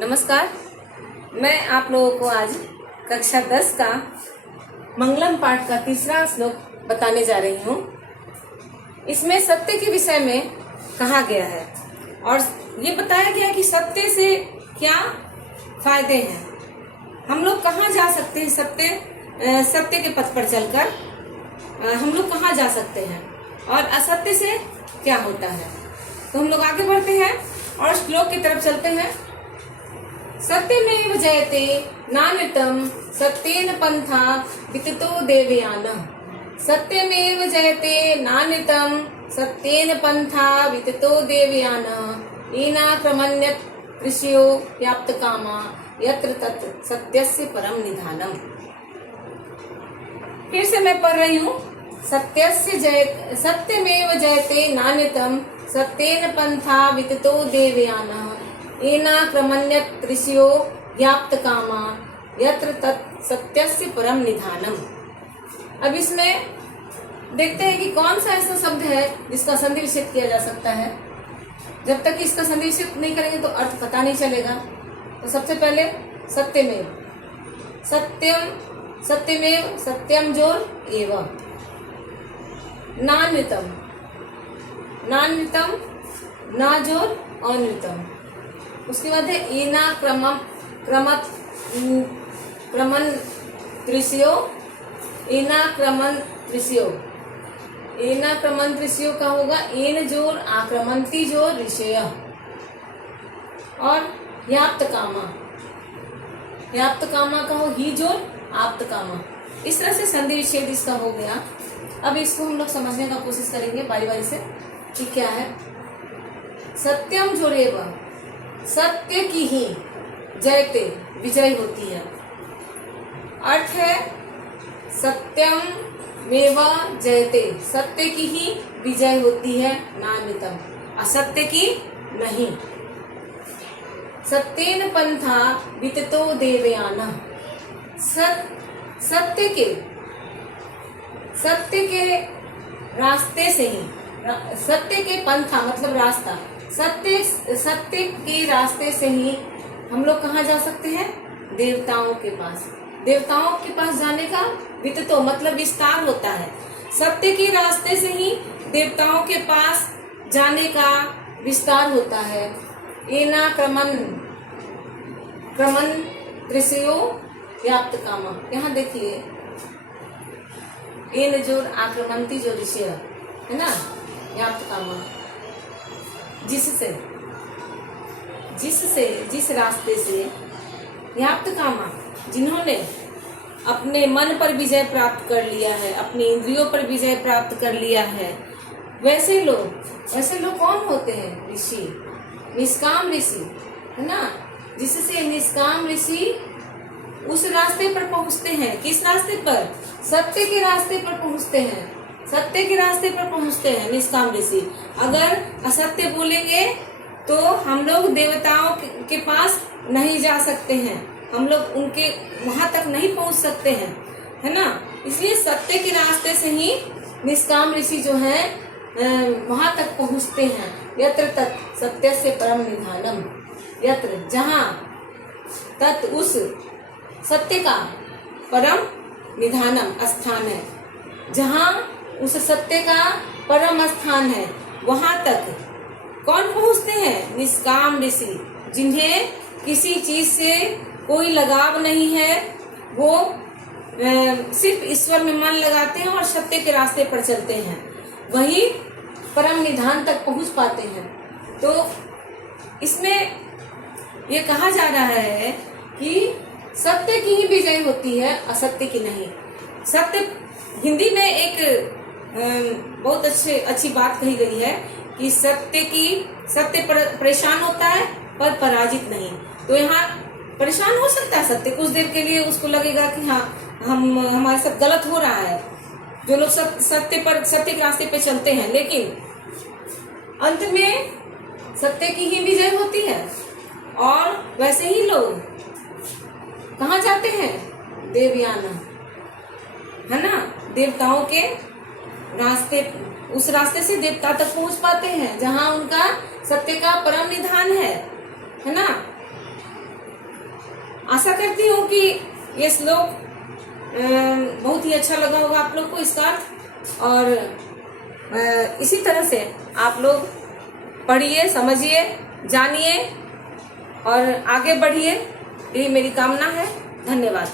नमस्कार। मैं आप लोगों को आज कक्षा 10 का मंगलम पाठ का तीसरा श्लोक बताने जा रही हूँ। इसमें सत्य के विषय में कहा गया है और ये बताया गया कि सत्य से क्या फायदे हैं, हम लोग कहाँ जा सकते हैं, सत्य के पथ पर चलकर हम लोग कहाँ जा सकते हैं और असत्य से क्या होता है। तो हम लोग आगे बढ़ते हैं और श्लोक की तरफ चलते हैं। सत्यमेव जयते नान्यतम सत्येन पंथा विततो देवयानः। सत्यमेव जयते नान्यतम सत्येन पंथा विततो देवयानः। येनाक्रमण्यत् ऋषयो व्याप्त कामा यत्र तत् सत्यस्य परम निधानम। फिर से मैं पढ़ रही हूँ। सत्यमेव जयते नान्यतम सत्येन पंथा विततो देवयानः। येनाक्रमण्यत् ऋषयो व्याप्त कामा यत्र तत् सत्यस्य परम निधानम। अब इसमें देखते हैं कि कौन सा ऐसा शब्द है जिसका संधि विच्छेद किया जा सकता है। जब तक इसका संधि विच्छेद नहीं करेंगे तो अर्थ पता नहीं चलेगा। तो सबसे पहले सत्यमेव, सत्यमेव सत्यम जोर एवं, नान्यतम ना जोर अन्वितम। उसके बाद है ईना क्रमन त्रिशयो, ईना क्रमन त्रिशयो का होगा ईन जोर आक्रमंती जोर ऋषय। और व्याप्त कामा का हो ही जोर आप्त कामा। इस तरह से संधि विच्छेद इसका हो गया। अब इसको हम लोग समझने का कोशिश करेंगे बारी बारी से कि क्या है। सत्यम जोरेव, सत्य की ही जयते विजय होती है। अर्थ है सत्यम मेवा जयते, सत्य की ही विजय होती है, नान्यतम असत्य की नहीं। सत्येन पंथा विततो देवयानः। सत्य के रास्ते से ही, सत्य के पंथा मतलब रास्ता, सत्य के रास्ते से ही हम लोग कहाँ जा सकते हैं, देवताओं के पास। देवताओं के पास जाने का विततो मतलब विस्तार होता है। सत्य के रास्ते से ही देवताओं के पास जाने का विस्तार होता है। एना क्रमन त्रिशयो व्याप्त कामा। यहाँ देखिए एन जोर आक्रमंती जो ऋषय है ना, व्याप्त कामा, जिस रास्ते से व्याप्त कामा, जिन्होंने अपने मन पर विजय प्राप्त कर लिया है, अपनी इंद्रियों पर विजय प्राप्त कर लिया है, वैसे लोग कौन होते हैं, ऋषि, निष्काम ऋषि है ना। जिससे निष्काम ऋषि उस रास्ते पर पहुंचते हैं। किस रास्ते पर, सत्य के रास्ते पर पहुंचते हैं। सत्य के रास्ते पर पहुंचते हैं निष्काम ऋषि। अगर असत्य बोलेंगे तो हम लोग देवताओं के पास नहीं जा सकते हैं, हम लोग उनके वहां तक नहीं पहुंच सकते हैं, है ना। इसलिए सत्य के रास्ते से ही निष्काम ऋषि जो है वहां तक पहुंचते हैं। यत्र तत् सत्यस्य परम निधानम। यत्र जहाँ, तत् उस सत्य का, परम निधानम स्थान है, जहाँ उस सत्य का परम स्थान है, वहां तक कौन पहुंचते हैं, निष्काम ऋषि, जिन्हें किसी चीज से कोई लगाव नहीं है। वो सिर्फ ईश्वर में मन लगाते हैं और सत्य के रास्ते पर चलते हैं, वही परम निधान तक पहुंच पाते हैं। तो इसमें ये कहा जा रहा है कि सत्य की ही विजय होती है, असत्य की नहीं। सत्य, हिंदी में एक बहुत अच्छी बात कही गई है कि सत्य परेशान होता है पर पराजित नहीं। तो यहाँ परेशान हो सकता है सत्य, कुछ देर के लिए उसको लगेगा कि हाँ हमारे साथ गलत हो रहा है, जो लोग सत्य के रास्ते पे चलते हैं, लेकिन अंत में सत्य की ही विजय होती है। और वैसे ही लोग कहाँ जाते हैं, देवयान है ना, देवताओं के रास्ते, उस रास्ते से देवता तक पहुंच पाते हैं जहां उनका सत्य का परम निधान है ना। आशा करती हूँ कि ये श्लोक बहुत ही अच्छा लगा होगा आप लोग को इसका अर्थ। और इसी तरह से आप लोग पढ़िए, समझिए, जानिए और आगे बढ़िए, यही मेरी कामना है। धन्यवाद।